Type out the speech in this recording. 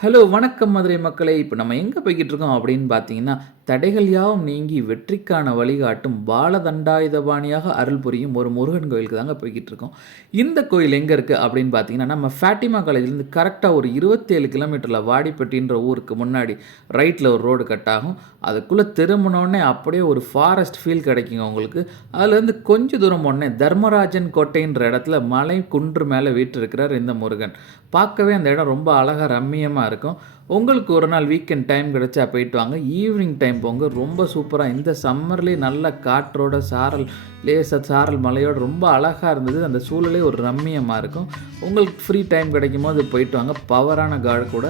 Hello வணக்கம் மதுரை மக்களே! இப்போ நம்ம எங்க போய்க்கிட்டு இருக்கோம் அப்படின்னு பார்த்தீங்கன்னா, தடைகள் யாவும் நீங்கி வெற்றிக்கான வழிகாட்டும் பாலதண்டாயுதபாணியாக அருள் புரியும் ஒரு முருகன் கோயிலுக்கு தாங்க போய்க்கிட்டு இருக்கோம். இந்த கோயில் எங்க இருக்கு அப்படின்னு பார்த்தீங்கன்னா, நம்ம ஃபேட்டிமா காலேஜ்லேருந்து கரெக்ட்டா ஒரு 27 கிலோமீட்டர்ல வாடிப்பட்டின்ற ஊருக்கு முன்னாடி ரைட்ல ஒரு ரோடு கட் ஆகும். அதுக்குள்ள திரும்புனோனே அப்படியே ஒரு ஃபாரஸ்ட் ஃபீல் கிடைக்குங்க உங்களுக்கு. அதுலேருந்து கொஞ்சம் தூரம் போனோனே தர்மராஜன் கோட்டைன்ற இடத்துல மலை குன்று மேல வீற்றிருக்கிறார் இந்த முருகன். பார்க்கவே அந்த இடம் ரொம்ப அழகா ரம்மியமா இருக்கும். உங்களுக்கு ஒரு நாள் வீக்கெண்ட் டைம் கிடைச்சா போயிட்டு வாங்க. ஈவினிங் டைம் போங்க. ரொம்ப சூப்பரா இந்த சம்மர்லயே நல்ல காற்றோட சாரல் லேசா சாரல் மழையோட ரொம்ப அழகா இருந்தது. அந்த சூழலே ஒரு ரம்மியமா இருக்கும். உங்களுக்கு ஃப்ரீ டைம் கிடைக்கும்போது போயிட்டு வாங்க. பவரான காட் கூட.